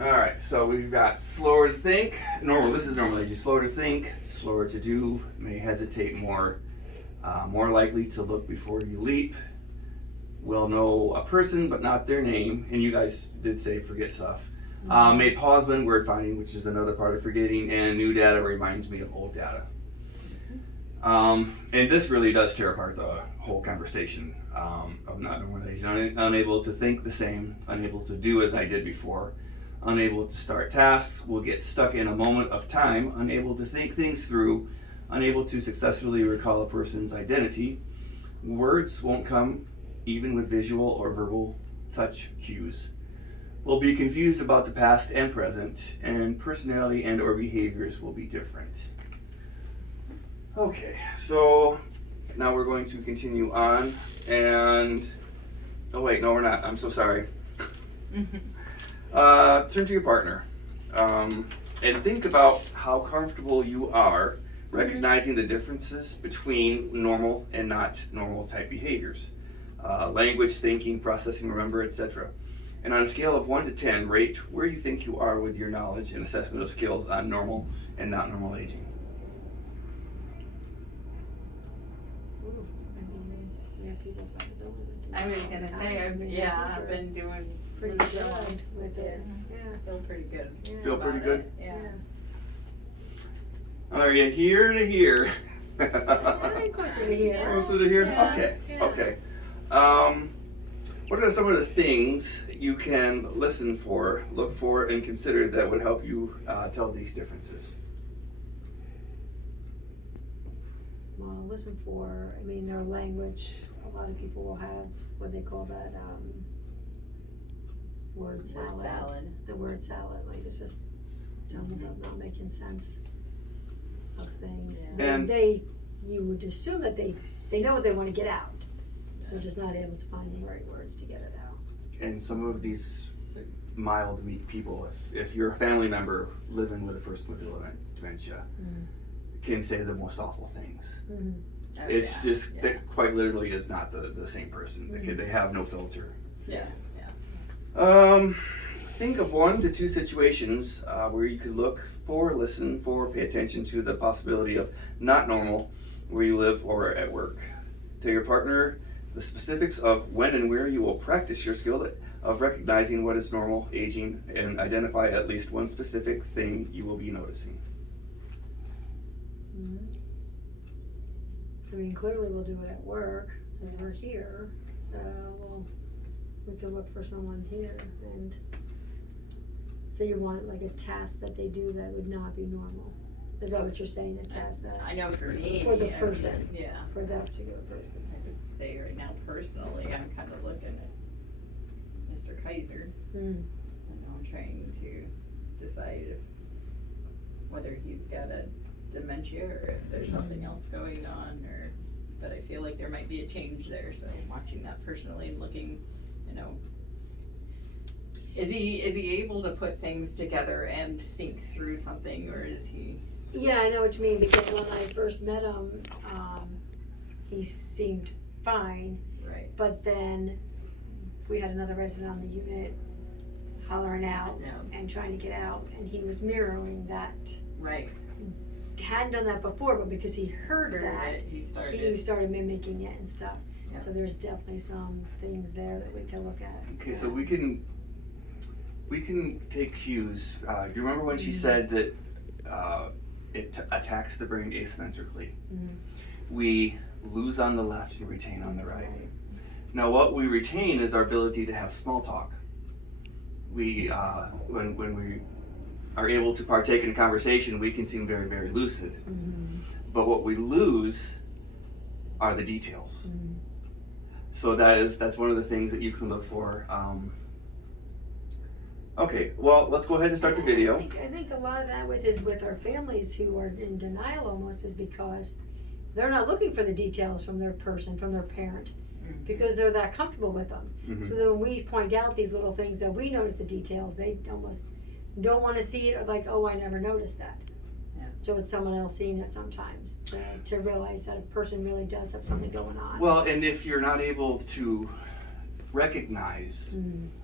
All right, so we've got slower to think. Normal. This is normal age. Slower to think, slower to do, may hesitate more, more likely to look before you leap. Will know a person but not their name, and you guys did say forget stuff. May pause when word finding, which is another part of forgetting, and new data reminds me of old data. And this really does tear apart the whole conversation of not normalization. Unable to think the same, unable to do as I did before, unable to start tasks, will get stuck in a moment of time, unable to think things through, unable to successfully recall a person's identity. Words won't come even with visual or verbal touch cues. Will be confused about the past and present, and personality and or behaviors will be different. Okay, so now we're going to continue on, and oh wait, no we're not, I'm so sorry. Turn to your partner and think about how comfortable you are recognizing the differences between normal and not normal type behaviors. Language, thinking, processing, remember, etc. And on a scale of 1 to 10, rate where you think you are with your knowledge and assessment of skills on normal and not normal aging. I was gonna say, I've been doing pretty good with it. Yeah. Feel pretty good. Yeah. Feel pretty good? Yeah. Are you here to hear? Closer to here. Closer to here? Yeah, Okay, yeah. okay. What are some of the things you can listen for, look for, and consider that would help you tell these differences? Well, listen for, their language. A lot of people will have what they call that word salad. The word salad, like it's just jumbled up, not making sense of things. Yeah. And you would assume that they know what they want to get out. They're just not able to find the right words to get it out. And some of these mild, weak people, if you're a family member living with a person with dementia, can say the most awful things. It's just that quite literally is not the same person. They have no filter. Think of 1 to 2 situations where you could look for, listen for, pay attention to the possibility of not normal where you live or at work. Tell your partner the specifics of when and where you will practice your skill of recognizing what is normal aging, and identify at least one specific thing you will be noticing. Clearly we'll do it at work because we're here, so we can look for someone here. And so you want like a task that they do that would not be normal. Is that what you're saying, a task that? I know for me. For the person. Yeah. For that particular person. I could say right now personally, I'm kind of looking at Mr. Kaiser. I know I'm trying to decide whether he's got a dementia or if there's something else going on, but I feel like there might be a change there. So watching that personally and looking, is he able to put things together and think through something, or is he? Yeah, I know what you mean, because when I first met him, he seemed fine. Right. But then we had another resident on the unit hollering out and trying to get out, and he was mirroring that. Right. Hadn't done that before, but because he heard that, he started mimicking it and stuff. Yeah. So there's definitely some things there that we can look at. Okay, so we can take cues. Do you remember when she said that it attacks the brain asymmetrically? We lose on the left and retain on the right. Now what we retain is our ability to have small talk. We when we are able to partake in a conversation, we can seem very, very lucid. But what we lose are the details. So that's one of the things that you can look for. Okay, well, let's go ahead and start the video. I think a lot of that with our families who are in denial almost is because they're not looking for the details from their person, from their parent, because they're that comfortable with them. So then when we point out these little things that we notice the details, they almost don't want to see it, or like, oh, I never noticed that. So it's someone else seeing it sometimes to realize that a person really does have something going on. Well, and if you're not able to recognize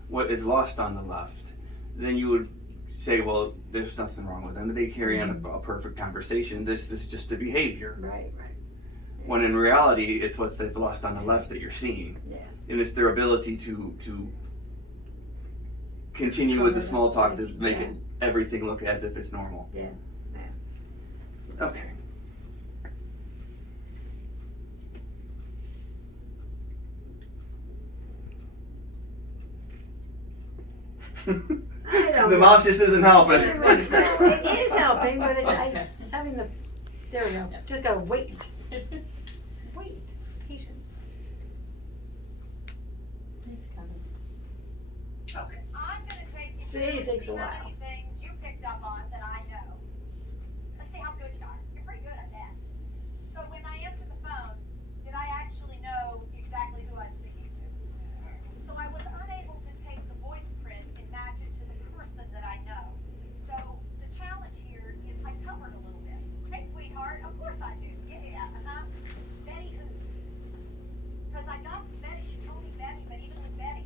what is lost on the left, then you would say, well, there's nothing wrong with them. They carry on a perfect conversation. This is just a behavior. Right. When in reality, it's what they've lost on the left that you're seeing. Yeah. And it's their ability to continue with the small talk to make it everything look as if it's normal. Yeah. Okay. I don't The know. mouse just isn't helping. It is helping, but it's Okay. having the. There we go. Yeah. Just gotta wait. Wait. Patience. It's coming. Okay. I'm gonna take you See, through it and takes see a how while. many things you picked up on that I know. Let's see how good you are. You're pretty good, I bet. So when I answered the phone, did I actually know exactly who I was speaking to? So I was unable to take the voice print and match it to the person that I know. So the challenge here is I covered a little bit. Hey, sweetheart, of course I do. Yeah, Betty who? Because I got Betty, she told me Betty, but even with Betty,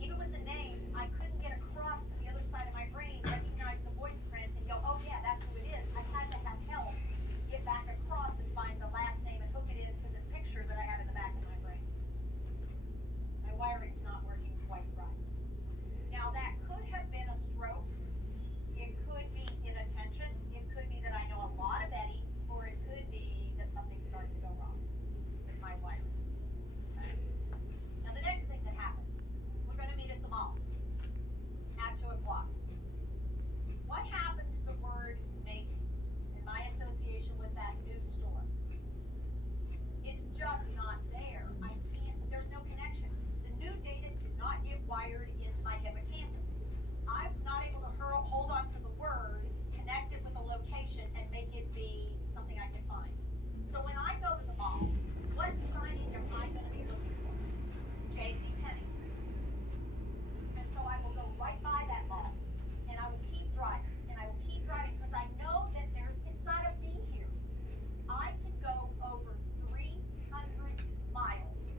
even with the name, I couldn't get across to the other side of my brain, recognize the voice print, and go, oh yeah, that's who it is. I had to have help to get back across and find the last name and hook it into the picture that I had in the back of my brain. My wiring's not working quite right. Now that could have been a stroke. It could be inattention. It could be that I know a lot of Bettys, or it could be that something's starting to go wrong with my wiring. Okay. Now the next thing that happened, we're going to meet at the mall at 2 o'clock. What happened to the word Macy's and my association with that new store? It's just not there. I can't, there's no connection. The new data did not get wired into my hippocampus. I'm not able to hold on to the word, connect it with a location, and make it be something I can find. So when I go to the mall, what signage am I going to be looking for? J.C. Penney's. And so I will go right by that mall, and I will keep driving, because I know that it's got to be here. I can go over 300 miles,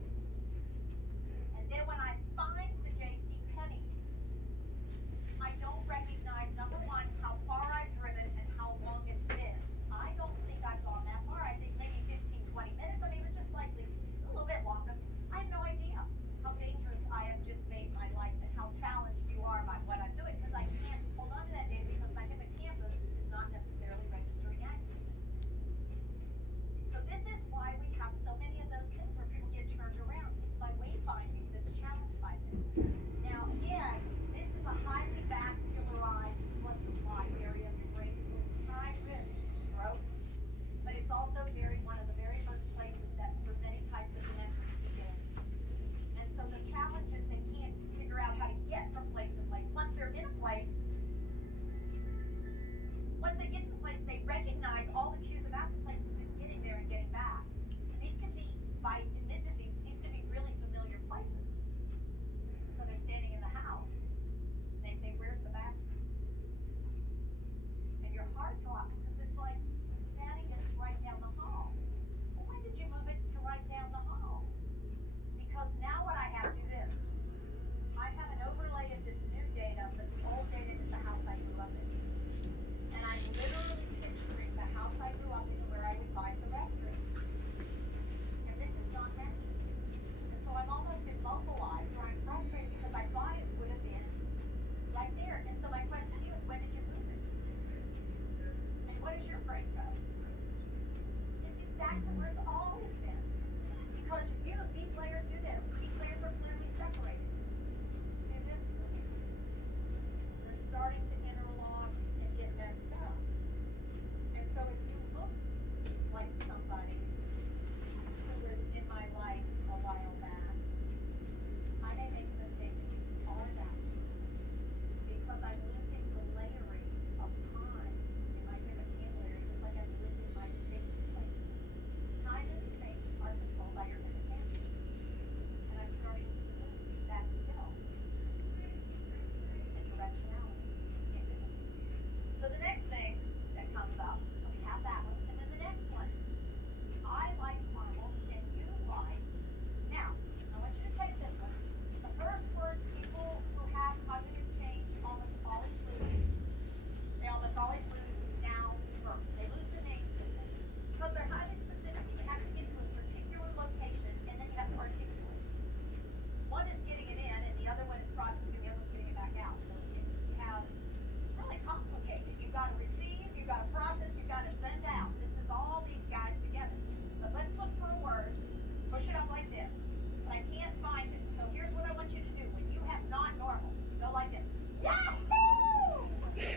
and then when I find the J.C. Penney's, I don't recognize, number one, how far I've driven and how long it's been. I don't think I've gone that far. I think maybe 15, 20 minutes. I mean, it was just likely a little bit longer. I have no idea how dangerous I have just made my life and how challenged you are by what I'm doing, because I can't hold on to that data because my hippocampus is not necessarily registering accurately. So this is why we have so many of those things where people get turned around. It's my wayfinding that's challenged by this. Now, again, this is a highly vascularized blood supply area of your brain, so it's high risk for strokes, but it's also one of the very first places that for many types of dementia we see damage. And so the challenge is they can't figure out how to get from place to place. Once they're in a place, once they get to the place, they recognize all the cues about the place. It's just getting there and getting back. And these can be, by mid-disease, these can be really familiar places. So they're standing in the house, and they say, where's the bathroom? And your heart drops, because it's like, Daddy, it's right down the hall. Well, when did you move it to right down the hall? Because now what I have to do this. I have an overlay of this new data, but the old data is the house I grew up in. And I'm literally picturing the house I grew up in where I would find the restroom. And this is not matching. And so I'm almost immobilized, or I'm frustrated because I thought it would have been right there. And so my question to you is, when did you move it? And what does your brain go? It's exactly where it's always been. Because these layers do this. These layers are clearly separated. Do this for me. They're starting to interlock and get messed up. And so if you look like somebody who was in my life a while back, I may make a mistake and you are that person. Because I'm losing the layering of time in my hippocampal area, just like I'm losing my space placement. Time and space are controlled by your hippocampus. And I'm starting to lose that skill and directionality. So the next thing that comes up, so we have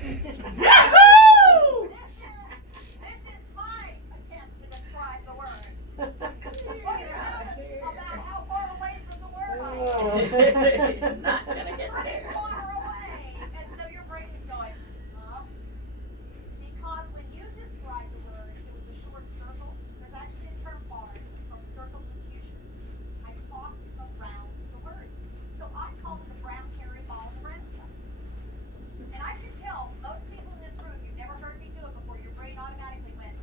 This is my attempt to describe the word. What do you notice about how far away from the word I am? Not gonna get Pretty there. far away. And so your brain is going, huh? Because when you describe the word, it was a short circle. There's actually a term for it. It's called circumlocution. I talked around the word. So I called it the brown hairy ball in the brown stuff. And I can tell most people in this room, you've never heard me do it before, your brain automatically went,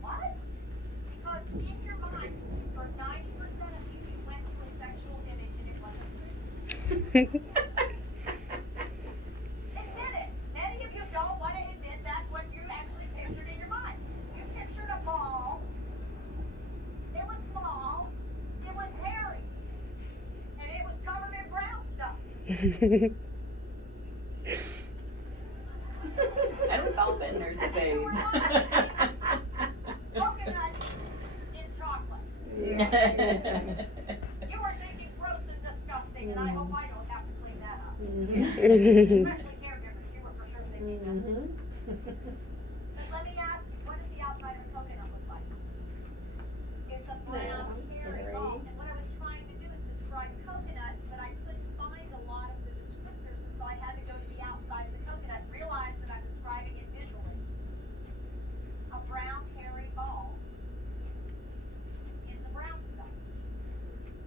what? Because in your mind, for 90% of you, you went to a sexual image and it wasn't real. Admit it. Many of you don't want to admit that's what you actually pictured in your mind. You pictured a ball. It was small. It was hairy. And it was covered in brown stuff. I don't call it nurse's You were aids. not coconut in chocolate. You were thinking gross and disgusting, and I hope I don't have to clean that up. Especially caregivers, you were for sure thinking this. But let me ask you, what does the outside of a coconut look like? It's a brown, hairy ball. And what I was trying to do is describe coconut, but I couldn't find a lot of the descriptors, and so I had to go to the outside of the coconut, realize that I'm describing it visually. A brown, hairy ball in the brown stuff.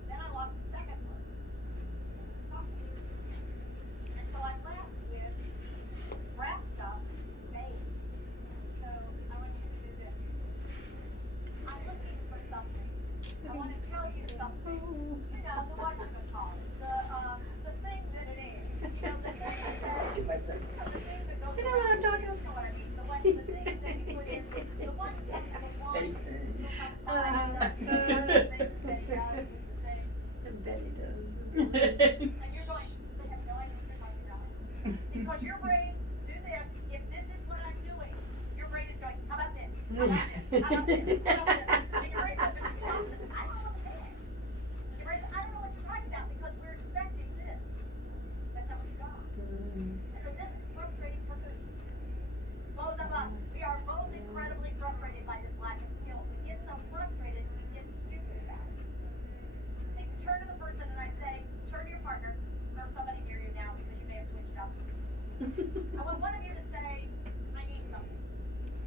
Then I lost the second word. And so I'm left with brown stuff is beige. So I want you to do this. I'm looking for something. I want to tell you something. You know, the whatchamacallit, the thing that it is. You know, the thing that, the thing that goes You know what I'm talking around. You know what I mean? The thing that you put in, the one thing, the one Betty who comes by and does the thing that Betty does with the thing. Betty does. And you're going, I have no idea what you're talking about. Because your brain, do this, if this is what I'm doing, your brain is going, how about this? How about this? How about this? How about this? And your brain's going, there's too many options. I don't know what to pick. Your brain's, I don't know what you're talking about because we're expecting this. That's not what you got. And so this is frustrating for who? Both of us. We are both incredibly frustrated by this lack of skill. We get so frustrated we get stupid about it. And you turn to the person and I say, turn to your partner or somebody near you now because you may have switched up. I want one of you to say, I need something.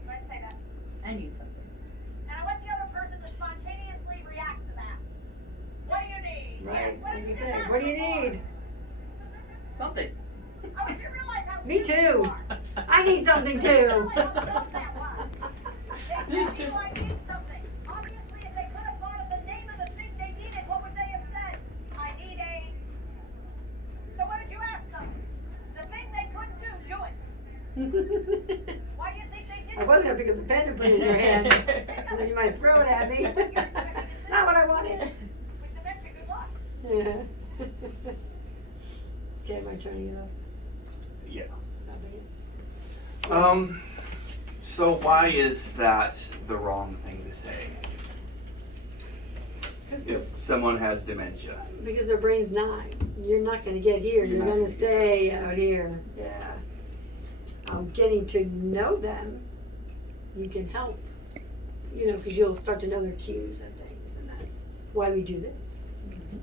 Go ahead and say that. I need something. And I want the other person to spontaneously react to that. What do you need? Right. Yes, what As did you you said, just what do you ask for? need? Something. I want you to realize how Me stupid too. you are. I need something You realize too. how dumb that was. They said to you, I need something. Obviously, if they could have thought of the name of the thing they needed, what would they have said? I need a... So what did you ask them? The thing they couldn't do it. Why do you think they didn't? I was gonna pick up the pen and put it in your hand, and then you might throw it at me. Not what I wanted. With dementia, good luck. Yeah. Okay, my turn, you know. Yeah. I'll be it. So why is that the wrong thing to say? If someone has dementia. Because their brain's 9. You're not gonna get here, You're you're not gonna gonna stay out here, yeah. Getting to know them, you can help, you know, because you'll start to know their cues and things, and that's why we do this.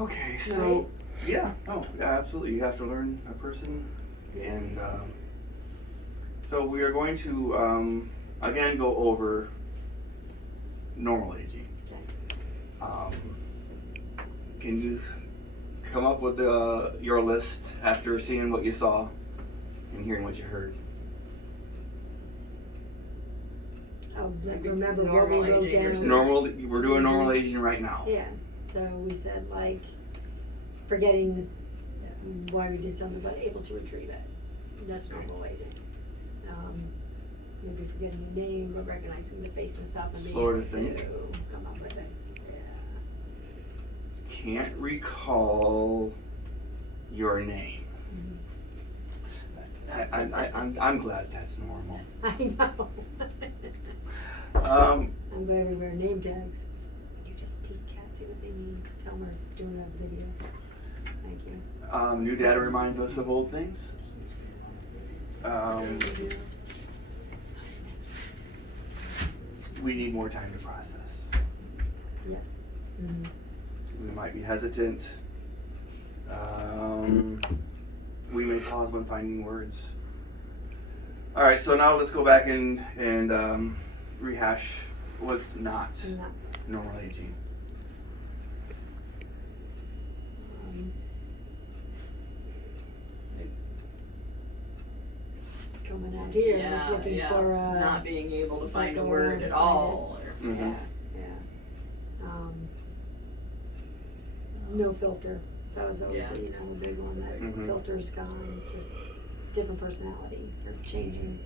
Okay, Right. so yeah, absolutely. You have to learn a person, and so we are going to again go over normal aging. Okay. Can you come up with your list after seeing what you saw and hearing what you heard? I'll Maybe remember what we normal wrote aging down. versus- Normal. We're doing normal aging right now. Yeah, so we said like, forgetting why we did something, but able to retrieve it. That's normal aging. Maybe forgetting the name, but recognizing the face and stuff and being Slower able to think. come up with it. Yeah. Can't recall your name. I'm glad that's normal. I know. Um, I'm glad we wear name tags. You just peek cats, see what they need. Tell them we're doing a video. Thank you. New data reminds us of old things. We need more time to process. Yes. We might be hesitant. We may pause when finding words. All right, so now let's go back and rehash what's not normal aging. Coming out here, Yeah, was looking yeah. for Not being able to it's like find a go word around at and all. Or, Mm-hmm. Yeah. No filter. That was always Yeah. the, a big one. That Mhm. filter's gone. Just different personality or changing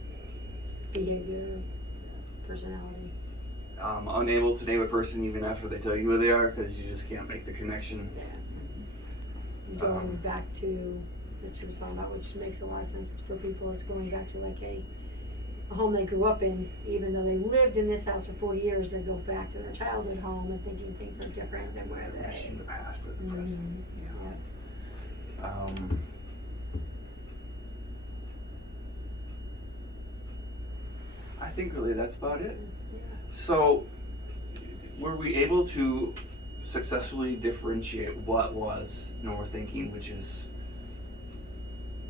behavior, personality. Unable to name a person even after they tell you who they are because you just can't make the connection. Yeah. Going back to that she was talking about, which makes a lot of sense for people, is going back to like a home they grew up in, even though they lived in this house for 40 years, they go back to their childhood home and thinking things are different than where they. Meshing the past with the present. Yeah. I think really that's about it. Yeah. So, were we able to successfully differentiate what was normal thinking, which is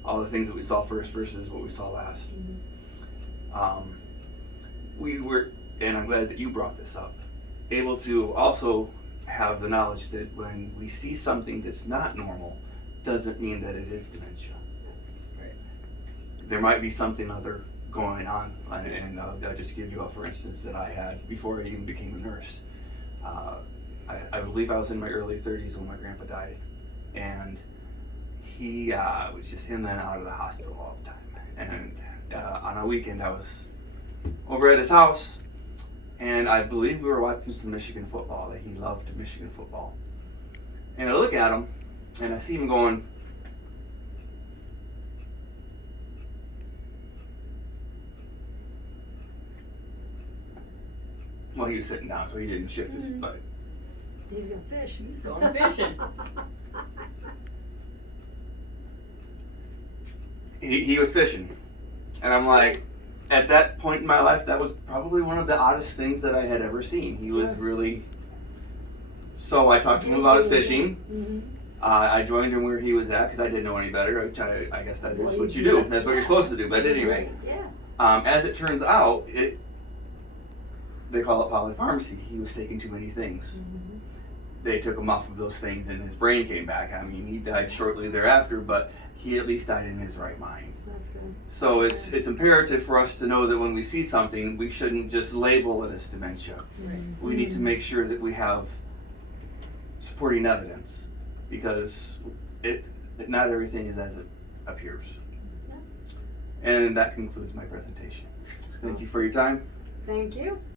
all the things that we saw first versus what we saw last? We were, and I'm glad that you brought this up, able to also have the knowledge that when we see something that's not normal, doesn't mean that it is dementia. Right. There might be something other going on, and I'll just give you a for instance that I had before I even became a nurse. I believe I was in my early 30s when my grandpa died, and he was just in and out of the hospital all the time. And on a weekend I was over at his house, and I believe we were watching some Michigan football. That he loved Michigan football, and I look at him and I see him going, well, he was sitting down, so he didn't shift his butt. He's gonna fish. Going fishing. He was fishing, and I'm like, at that point in my life, that was probably one of the oddest things that I had ever seen. He was really. So I talked to him about his fishing. I joined him where he was at because I didn't know any better. I guess that is what you do. That's what you're supposed to do. But anyway, Yeah. as it turns out, they call it polypharmacy. He was taking too many things. They took him off of those things, and his brain came back. I mean, he died shortly thereafter, but he at least died in his right mind. That's good. So it's imperative for us to know that when we see something, we shouldn't just label it as dementia. Right. We need to make sure that we have supporting evidence, because not everything is as it appears. And that concludes my presentation. Thank you for your time. Thank you.